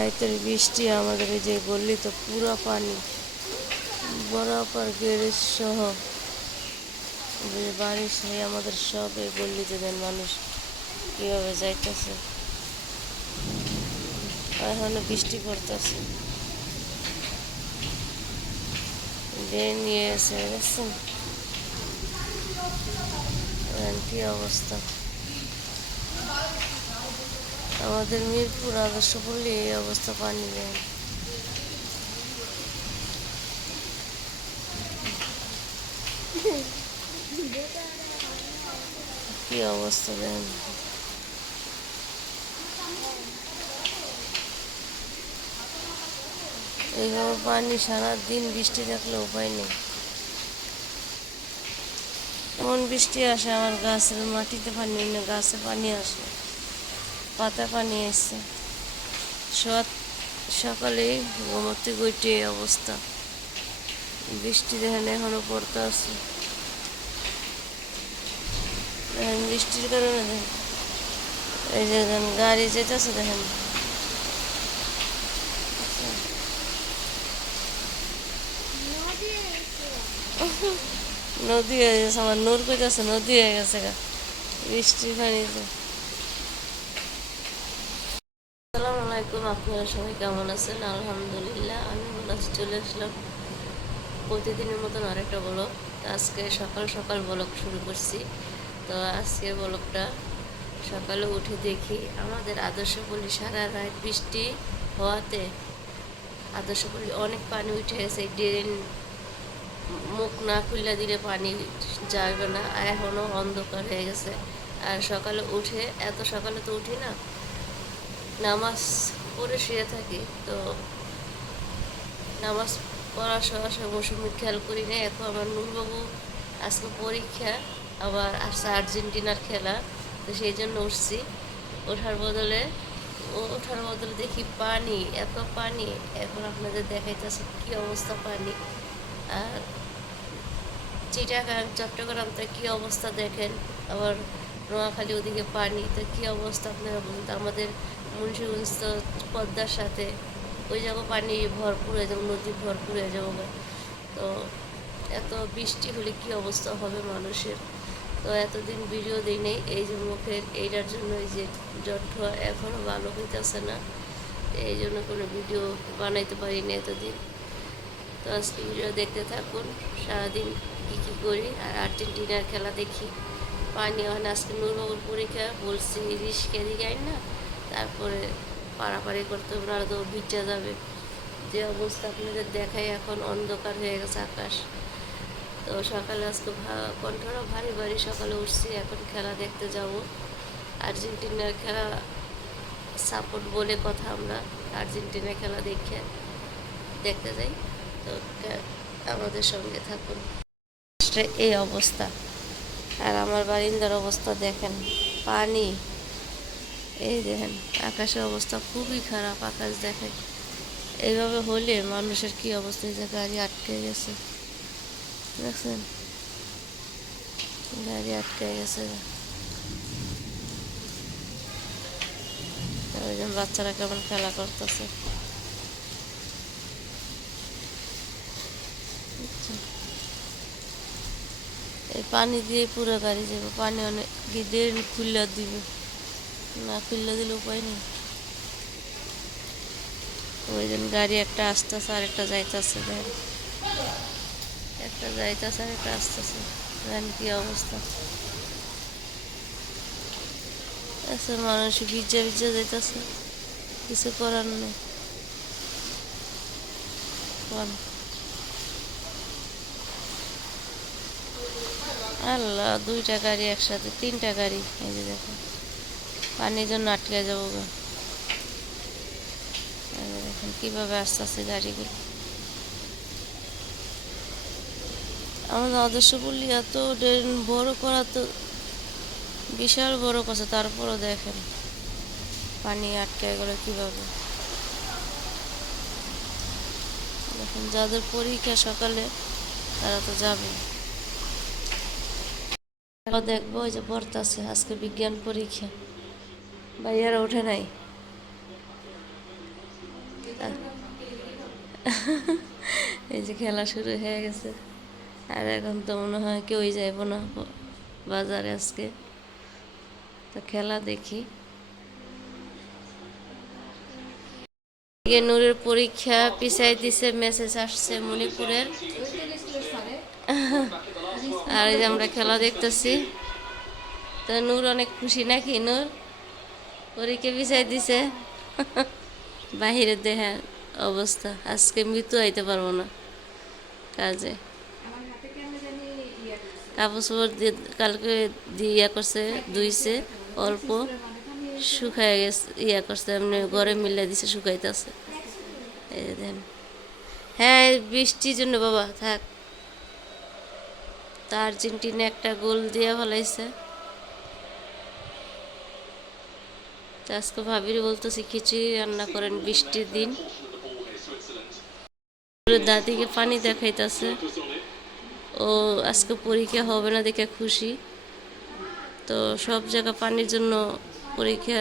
রাতের বৃষ্টি আমাদের এই যে গলি তো পুরো পানি, বরাবর গ্যারেজ সহ যে বাড়ি সেই আমাদের সব এই গলিতে দেন মানুষ কীভাবে যাইতেছে। এখন বৃষ্টি পড়তেছে, ড্রেন নিয়ে এসে দেখছেন কি অবস্থা। আমাদের মিরপুর আদর্শ পল্লী এই অবস্থা, পানি দেন কি অবস্থা দেন। এইভাবে পানি সারাদিন বৃষ্টি থাকলে উপায় নেই। এমন বৃষ্টি আসে আমার গাছের মাটিতে পানি না, গাছে পানি আসে, পাতা পানি আসছে। সকালেই ঘুমোতে গইটে অবস্থা, বৃষ্টি দেখেন এখনো পড়তে আছে। দেখেন বৃষ্টির কারণে দেখেন এই যে গাড়ি যেতেছে, দেখেন নদী হয়ে গেছে। আমার নূর কইতেছে নদী হয়ে গেছে গা বৃষ্টির পানিতে। আসসালামু আলাইকুম, আপনারা সবাই কেমন আছেন? আলহামদুলিল্লাহ আমি ভালো আছি। চলে আসলাম প্রতিদিনের মতন আরেকটা ব্লগ। আজকে সকাল সকাল ব্লগ শুরু করছি। তো আজকের ব্লগটা সকালে উঠে দেখি আমাদের আদর্শপল্লী সারা রাত বৃষ্টি হওয়াতে আদর্শপল্লী অনেক পানি উঠে গেছে। ড্রেন মুখ না খুলে দিলে পানি যাবে না, আর এখনও অন্ধকার হয়ে গেছে। আর সকালে উঠে, এত সকালে তো উঠি না, নামাজ পড়ে শুয়ে থাকি। তো নামাজ পড়ার সময় মৌসুমি খেয়াল করি না। এখন আমার নূরবাবু আজকে পরীক্ষা, আবার আসছে আর্জেন্টিনার খেলা, তো সেই জন্য উঠছি। ওঠার বদলে দেখি পানি, এত পানি। এখন আপনাদের দেখাইতেছে কি অবস্থা পানি। আর চিটাগাং চট্টগ্রাম তো কী অবস্থা দেখেন, আবার নোয়াখালী ওদিকে পানি, তো কী অবস্থা আপনারা বলুন তো। আমাদের মুন্সিগঞ্জ তো পদ্মার সাথে, ওই জায়গায় পানি ভরপুর হয়ে যাবো, নদী ভরপুর হয়ে যাবো। তো এত বৃষ্টি হলে কী অবস্থা হবে মানুষের। তো এতদিন ভিডিও দিই নেই এই যে মুখের এইটার জন্য, এই যে জট এখনও ভালো হইতেছে না, এই জন্য কোনো ভিডিও বানাইতে পারিনি এতদিন। তো আজকে ভিডিও দেখতে থাকুন, সারাদিন কী কী করি। আর আর্জেন্টিনার খেলা দেখি। পানি হয় না, আজকে নূরবাবুর পরীক্ষা, বলছি রিস্কে দিকে আইন না, তারপরে পাড়াপাড়ি করতে হবে, আর তো ভিজা যাবে। যে অবস্থা আপনাদের দেখাই, এখন অন্ধকার হয়ে গেছে আকাশ। তো সকালে আজকে কণ্ঠটা ভারী ভারী, সকালে উঠছি, এখন খেলা দেখতে যাব। আর্জেন্টিনার খেলা সাপোর্ট বলে কথা, আমরা আর্জেন্টিনার খেলা দেখতে যাই। তো আমাদের সঙ্গে থাকুন। এই অবস্থা, আর আমার বারিন্দার অবস্থা দেখেন, পানি। এই দেখেন আকাশের অবস্থা খুবই খারাপ, আকাশ দেখেন। এইভাবে হলে মানুষের কি অবস্থা, যে গাড়ি আটকে গেছে, দেখছেন গাড়ি আটকে গেছে। ওই জন্য বাচ্চারা কেমন খেলা করতেছে। এই পানি দিয়ে পুরো গাড়ি যাবে, পানি অনেক ড্রেন খুললে দিবে, না খুললে দিলে উপায় নেই। ওই জন্য গাড়ি একটা আসতেছে আর একটা যাইতেছে, দেখেন একটা যাইতেছে আর একটা আসতেছে, দেখেন কি অবস্থা। আচ্ছা মানুষ ভিজা ভিজা যাইতেছে, কিছু করার নেই। আল্লাহ, দুইটা গাড়ি একসাথে, তিনটা গাড়ি, এই যে দেখো পানির জন্য আটকে যাবো গা। দেখেন কিভাবে আস্তে আস্তে গাড়িগুলো। আমাদের আদর্শ পল্লী এত ড্রেন বড় করা তো বিশাল বড় কথা, তারপরও দেখেন পানি আটকে গেলে কিভাবে। দেখেন যাদের পরীক্ষা সকালে তারা তো যাবে। দেখবো ওই যে পড়তেছে, আজকে বিজ্ঞান পরীক্ষা, ভাইয়ারা ওঠে নাই। এই যে খেলা শুরু হয়ে গেছে। আর এখন তো মনে হয় কেউই যাইব না বাজারে আজকে, তো খেলা দেখি। নূরের পরীক্ষা পিছাই দিছে, মেসেজ আসছে মণিপুরের। আর এই যে আমরা খেলা দেখতেছি, তো নূর অনেক খুশি নাকি? নূর পরীক্ষা পিছাই দিছে। বাহিরে দেখার অবস্থা, আজকে মৃত্যু আইতে পারবো না কাজে। কাপড় চোপড় দিয়ে কালকে দিয়ে ইয়া করছে, ধুইছে অল্প, শুকায় গেছে, ইয়া করছে এমনি ঘরে মিলে দিছে, শুকাইতেছে। এই যে দেখেন। হ্যাঁ, বৃষ্টির জন্য বাবা থাক। তা আর্জেন্টিনা একটা গোল দিয়ে ফেলাইছে। তো আজকে ভাবির বলতেছি খিচুড়ি রান্না করেন বৃষ্টির দিন। দাদিকে পানি দেখাইতেছে, ও আজকে পরীক্ষা হবে না দেখে খুশি। তো সব জায়গা পানির জন্য পরীক্ষা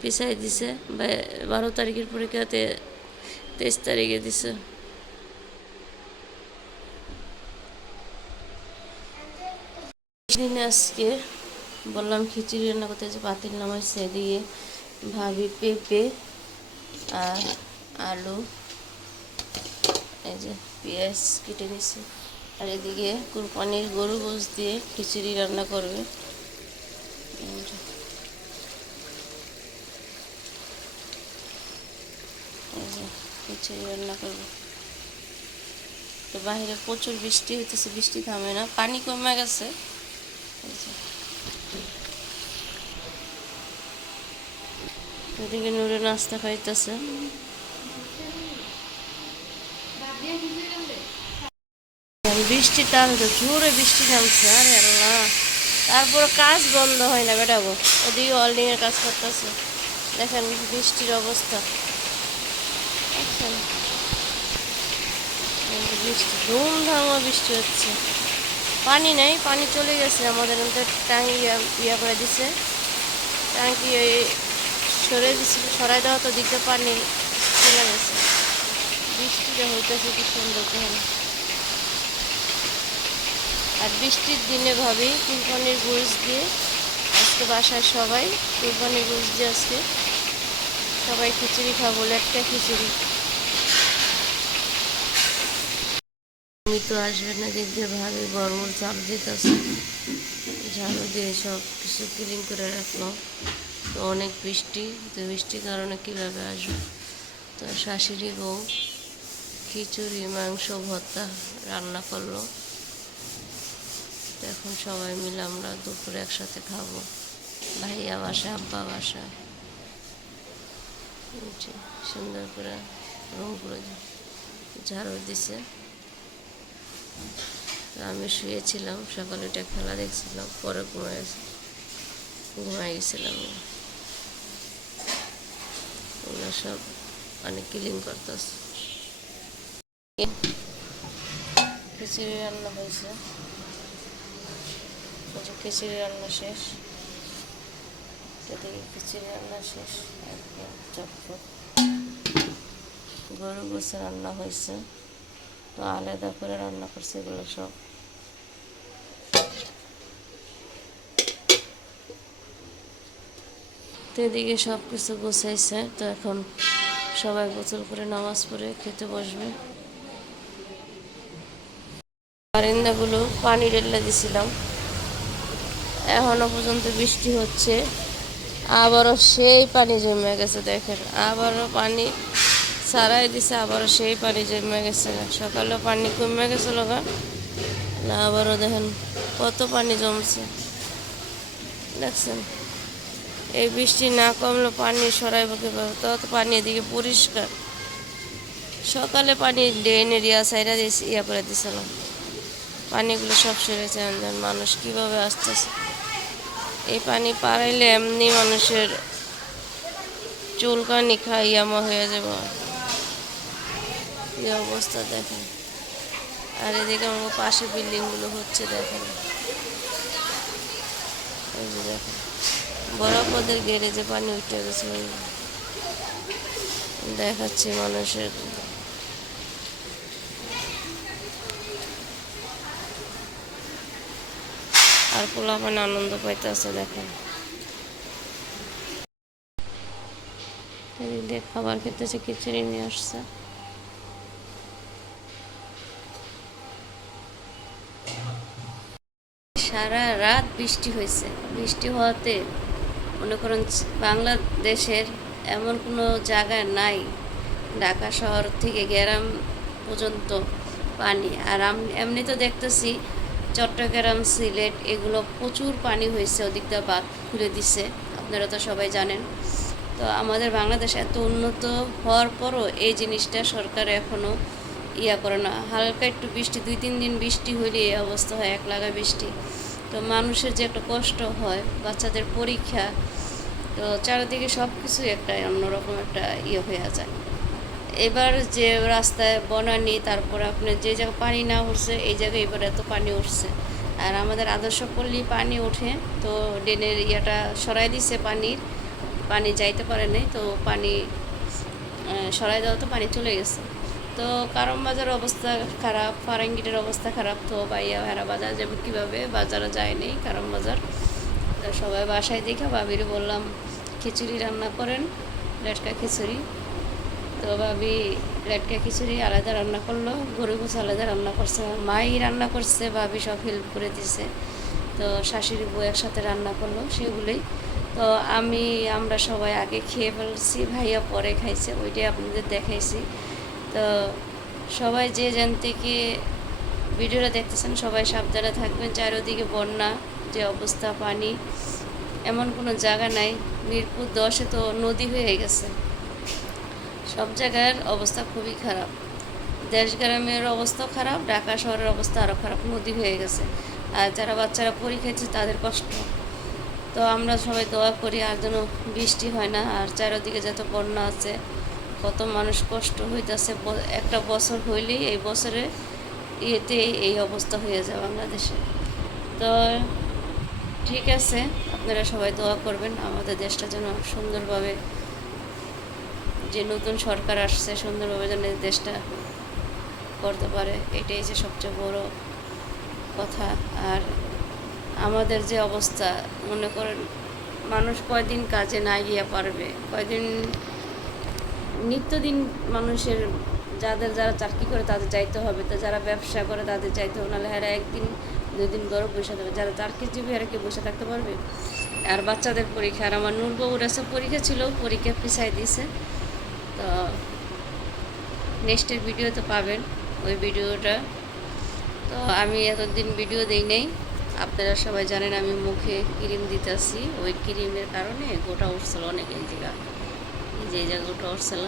পিছাই দিছে, 12 তারিখের পরীক্ষাতে 23 তারিখে দিছে। দিনে আজকে বললাম খিচুড়ি রান্না করতে, যে পাতিল নামাইছে দিয়ে ভাবি পেঁপে আর আলু, এই যে পেঁয়াজ কেটে নিছে, আর এদিকে কুরবানির গরু গোশ দিয়ে খিচুড়ি রান্না করবে। এই যে খিচুড়ি রান্না করবে। তো বাইরে প্রচুর বৃষ্টি হইতেছে, বৃষ্টি থামে না, পানি কমে গেছে। এদিকে নূরে নাস্তা খাইতেছে। বৃষ্টি টানছে, জোরে বৃষ্টি নামছে, আরে আল্লাহ। তারপর কাজ বন্ধ হয় না বেটাবো, ওদিকে ওয়েল্ডিং এর কাজ করতেছে। দেখেন বৃষ্টির অবস্থা, দেখছেন বৃষ্টি ধুমধামা বৃষ্টি হচ্ছে। পানি নেই, পানি চলে গেছে আমাদের মধ্যে, ট্যাঙ্কি ইয়া করে দিছে, ট্যাঙ্কি সরে দিচ্ছে, সরাই দেওয়া, তো দিকে পানি চলে গেছে। বৃষ্টিটা হইতেছে কি সুন্দর দেখেন। আর বৃষ্টির দিনে ভাবি কুরবানির গোশত দিয়ে আজকে বাসায় সবাই কুরবানির গোশত দিয়ে আজকে সবাই খিচুড়ি খাবো, একটা খিচুড়ি। আমি তো আসবে না, দিক দিয়ে ভাবি গরমল চাপ দিতেছে, ঝাড়ু দিয়ে সব কিছু ক্লিন করে রাখলাম। তো অনেক বৃষ্টি, তো বৃষ্টির কারণে কীভাবে আসবো। তো শাশুড়ি বউ খিচুড়ি মাংস ভর্তা রান্না করলো। এখন সবাই মিলে আমরা দুপুরে একসাথে খাবো, ভাইয়া বাসা আব্বা বাসা। সুন্দর করে রুম করে ঝাড়ু দিছে। আমি শুয়েছিলাম, সকালে এটা খেলা দেখছিলাম, পরে ঘুমাই গেছিলাম। ওগুলো সব অনেক ক্লিন করতেছে। খিচুড়ি রান্না হয়েছে, খিচুড়ি রান্না শেষ। এদিকে খিচুড়ি রান্না শেষ, একদম চটপট। গরু গোশত রান্না হয়েছে, তো আলাদা করে রান্না করছে এগুলো সব। তো এদিকে সব কিছু গোছাইছে, তো এখন সবাই গোসল করে নামাজ পড়ে খেতে বসবে। বারান্দাগুলো পানি ঢেলে দিছিলাম, এখনো পর্যন্ত বৃষ্টি হচ্ছে, আবারও সেই পানি জমে গেছে। দেখেন আবারও পানি ছাড়াই দিছে, আবারও সেই পানি জমে গেছে। সকালে পানি কমে গেছে লগা না, আবারও দেখেন কত পানি জমছে, দেখছেন। এই বৃষ্টি না কমলে পানি সরাইব কীভাবে? তত পানি এদিকে পরিষ্কার। সকালে পানি ড্রেনের সাইডা ইয়া করে দিছিলাম, পানিগুলো সব সেরেছে। মানুষ কিভাবে আসতেছে, এই পানি পাড়াইলে এমনি মানুষের চুলকানি খাইয়ামা হয়ে যাবে, কি অবস্থা দেখেন। আর এদিকে আমার পাশে বিল্ডিংগুলো হচ্ছে, দেখেন এই যে দেখেন বরাবদের গ্যারেজে পানি উঠে গেছে, দেখাচ্ছি মানুষের। আর পোলাপান আনন্দ পাইতেছে দেখেন, খাবার খেতেছে, খিচুড়ি নিয়ে আসছে। সারা রাত বৃষ্টি হয়েছে। বৃষ্টি হওয়াতে মনে করেন বাংলাদেশের এমন কোনো জায়গা নাই ঢাকা শহর থেকে গ্রাম পর্যন্ত পানি। আর এমনি তো দেখতেছি চট্টগ্রাম, সিলেট এগুলো প্রচুর পানি হয়েছে, ওদিকটা বাঁধ খুলে দিছে, আপনারা তো সবাই জানেন। তো আমাদের বাংলাদেশ এত উন্নত হওয়ার পরও এই জিনিসটা সরকার এখনও করে না। হালকা একটু বৃষ্টি, 2-3 দিন বৃষ্টি হইলে এই অবস্থা হয়, এক লাগা বৃষ্টি। তো মানুষের যে একটা কষ্ট হয়, বাচ্চাদের পরীক্ষা, তো চারিদিকে সব কিছুই একটা অন্যরকম একটা হয়ে যায়। এবার যে রাস্তায় বনানি, তারপরে আপনার যে জায়গায় পানি না উঠছে এই জায়গায় এবার এত পানি উঠছে। আর আমাদের আদর্শ পল্লী পানি ওঠে, তো ড্রেনের সরাই দিছে, পানি যাইতে পারে নাই, তো পানি সরাই দেওয়া, তো পানি চলে গেছে। তো কারম বাজারের অবস্থা খারাপ, ফারাঙ্গিটের অবস্থা খারাপ। তো ভাইয়া ভেড়া বাজার যাবে কীভাবে, বাজারে যায়নি কারম বাজার। সবাই বাসায় দেখে ভাবির বললাম খিচুড়ি রান্না করেন, লেটকা খিচুড়ি। তো ভাবি লেটকা খিচুড়ি আলাদা রান্না করলো, গরু গোছ আলাদা রান্না করছে, মাই রান্না করছে, ভাবি সব হেল্প করে দিছে। তো শাশুড়ি বউ একসাথে রান্না করলো সেগুলোই। তো আমরা সবাই আগে খেয়ে ফেলছি, ভাইয়া পরে খাইছে, ওইটাই আপনাদের দেখাইছি। তো সবাই যে যেন থেকে ভিডিওটা দেখতেছেন সবাই সাবধানে থাকবেন। চারিদিকে বন্যা যে অবস্থা, পানি এমন কোনো জায়গা নাই। মিরপুর 10-এ তো নদী হয়ে গেছে, সব জায়গার অবস্থা খুবই খারাপ। দেশ গ্রামের অবস্থা খারাপ, ঢাকা শহরের অবস্থা আরও খারাপ, নদী হয়ে গেছে। আর যারা বাচ্চারা পরীক্ষাচ্ছে তাদের কষ্ট। তো আমরা সবাই দোয়া করি আর যেন বৃষ্টি হয় না। আর চারিদিকে যত বন্যা আছে, কত মানুষ কষ্ট হইতেছে। একটা বছর হইলেই এই বছরে এই অবস্থা হয়ে যায় বাংলাদেশে। তো ঠিক আছে, আপনারা সবাই দোয়া করবেন আমাদের দেশটা যেন সুন্দরভাবে, যে নতুন সরকার আসছে সুন্দরভাবে যেন দেশটা করতে পারে, এটাই যে সবচেয়ে বড় কথা। আর আমাদের যে অবস্থা, মনে করেন মানুষ কয়দিন কাজে না গিয়ে পারবে, কয়দিন নিত্যদিন মানুষের যারা চাকরি করে তাদের যাইতে হবে, তো যারা ব্যবসা করে তাদের যাইতে হবে, নাহলে এরা 1-2 দিন ঘরে বসে থাকবে। যারা চাকরিজীবী এরা কি বসে থাকতে পারবে? আর বাচ্চাদের পরীক্ষা, আর আমার নূরবাবুর এসে পরীক্ষা ছিল, পরীক্ষা পিছাই দিয়েছে। তো নেক্সটের ভিডিওতে পাবেন ওই ভিডিওটা। তো আমি এতদিন ভিডিও দিই নাই, আপনারা সবাই জানেন আমি মুখে ক্রিম দিতেছি, ওই ক্রিমের কারণে গোটা উঠছিল অনেক, এই জায়গা গোটা উঠছিল।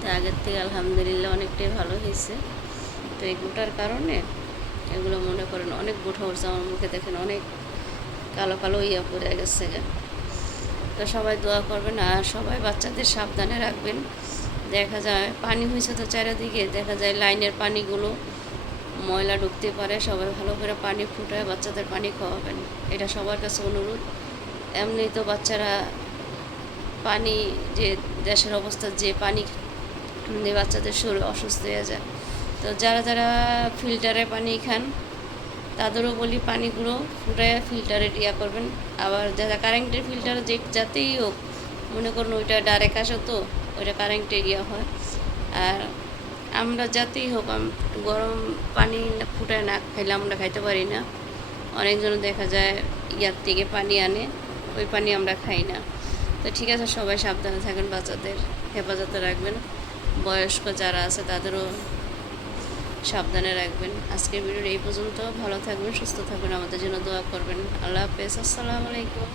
তো আগের থেকে আলহামদুলিল্লাহ অনেকটাই ভালো হয়েছে। তো এই গোটার কারণে এগুলো মনে করেন অনেক গোটা উঠছে আমার মুখে, দেখেন অনেক কালো কালো পড়ে গেছে। তো সবাই দোয়া করবেন আর সবাই বাচ্চাদের সাবধানে রাখবেন। দেখা যায় পানি হয়েছে তো চারিদিকে, দেখা যায় লাইনের পানিগুলো ময়লা ঢুকতে পারে। সবাই ভালো করে পানি ফুটায় বাচ্চাদের পানি খাওয়াবেন, এটা সবার কাছে অনুরোধ। এমনি তো বাচ্চারা পানি, যে দেশের অবস্থা, যে পানি দিয়ে বাচ্চাদের শরীর অসুস্থ হয়ে যায়। তো যারা ফিল্টারে পানি খান তাদেরও বলি পানিগুলো ফুটায় ফিল্টারে করবেন। আবার যারা কারেন্টের ফিল্টারে যাতেই হোক, মনে করুন ওইটা ডাইরেক্ট আসে, তো ওইটা কারেন্টের হয়। আর আমরা যাতেই হোক গরম পানি ফুটায় না খাইলে আমরা খাইতে পারি না। অনেকজন দেখা যায় থেকে পানি আনে, ওই পানি আমরা খাই না। তো ঠিক আছে, সবাই সাবধানে থাকেন, বাচ্চাদের হেফাজতে রাখবেন, বয়স্ক যারা আছে তাদেরও সাবধানে রাখবেন। আজকের ভিডিওর এই পর্যন্ত। ভালো থাকবেন, সুস্থ থাকবেন, আমাদের জন্য দোয়া করবেন। আল্লাহ হাফেজ, আসসালামু আলাইকুম।